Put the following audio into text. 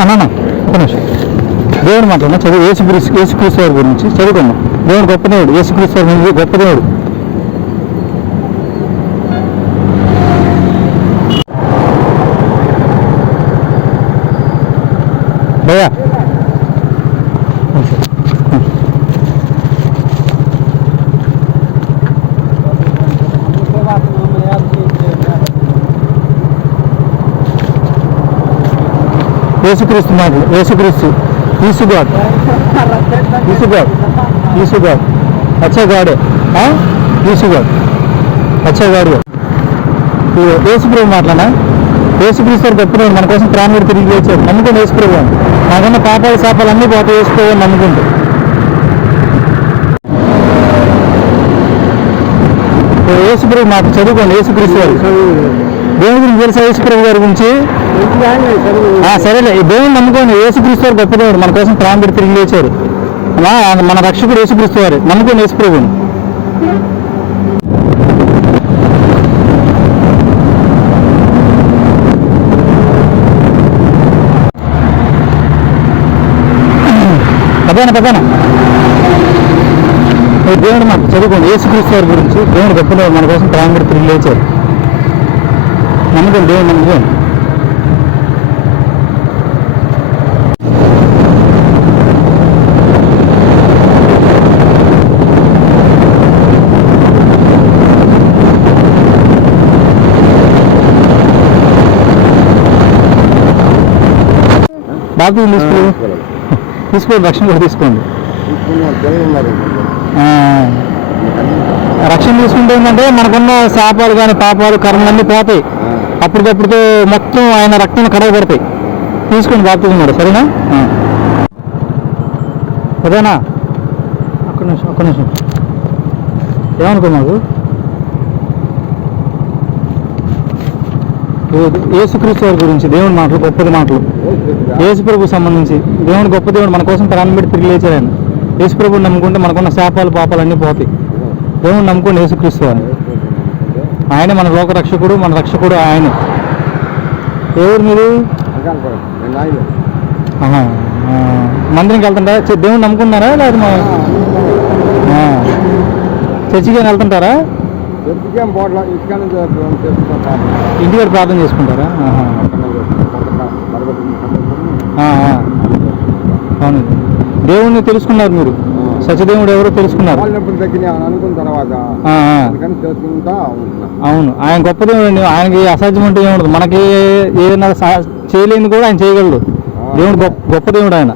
అన్న ఒక నిమిషం. దేవుడు మాట్లాడినా చదువు యేసు యేసుక్రీస్తు వారి గురించి చదువుకున్నాం దేవుడు గొప్ప దేవుడు యేసుక్రీస్తు వారి గురించి గొప్ప దేవుడు. భయ్యా యేసుక్రీస్తు మాటలు Yesukristu Isu God Isu God Isu God అచ్చా ఈసు గాడ్ యేసుప్రభు మాటలనా? యేసుక్రీస్తు గారు మన కోసం ప్రాణుడు తిరిగి లేచారు. నమ్ముకుంటే యేసుప్రభు అని మనకున్న పాపాలు శాపాలు అన్నీ పోతే యేసుప్రభు అని నమ్ముకుంటే యేసుప్రభు మాట చదువుకోండి యేసుక్రీస్తు గారు దేవుని గురించి తెలుసా యేసుప్రభు గారి గురించి? సరేలే. ఈ దేవుని నమ్ముకోండి యేసుక్రీస్తు వారు గొప్ప దేవుడు మన కోసం ప్రాణం పెట్టి తిరిగి లేచారు. మన- మన రక్షకుడు యేసుక్రీస్తు వారు. నమ్ముకోండి యేసుప్రభుని పదాన పదాన. దేవుడు మాట చదువుకోండి. యేసుక్రీస్తు వారి గురించి దేవుడు గొప్ప మన కోసం ప్రాణం పెట్టి తిరిగి లేచారు. నమ్మకం దేవుడు నమ్మకం. బాబు తీసుకోండి తీసుకో రక్షణ కూడా తీసుకోండి. రక్షణ తీసుకుంటే ఏంటంటే మనకున్న శాపాలు కానీ పాపాలు కర్మలన్నీ పోతాయి. అప్పటికప్పుడుతో మొత్తం ఆయన రక్తం కడగబడతాయి తీసుకోండి బాప్తిజం కూడా సరేనా. సరేనా ఒక్క నిమిషం ఒక్క నిమిషం. ఏమనుకో మాకు యేసుక్రీస్తు వారి గురించి దేవుని మాటలు గొప్పది మాటలు. యేసు ప్రభు సంబంధించి దేవుడు గొప్ప దేవుడు మన కోసం ప్రాణం పెట్టి తిరిగి లేచారు ఆయన. యేసు ప్రభుని నమ్ముకుంటే మనకున్న శాపాలు పాపాలు అన్నీ పోతాయి. దేవుడు నమ్ముకోండి యేసుక్రీస్తు వారిని. ఆయన మన లోక రక్షకుడు మన రక్షకుడు ఆయన. ఎవరు మీరు? మందిరంకి వెళ్తుంటారా? దేవుని నమ్ముకున్నారా? లేదా మా చర్చికి వెళ్తుంటారా? ఇంటికాడ ప్రార్థన చేసుకుంటారా? అవును దేవుణ్ణి తెలుసుకున్నారు మీరు. సత్యదేవుడు ఎవరో తెలుసుకున్నారు. అనుకున్న తర్వాత అవును ఆయన గొప్ప దేవుడు అండి. ఆయనకి అసాధ్యం అంటే ఏముండదు. మనకి ఏదైనా చేయలేని కూడా ఆయన చేయగలడు. దేవుడు గొప్ప దేవుడు ఆయన.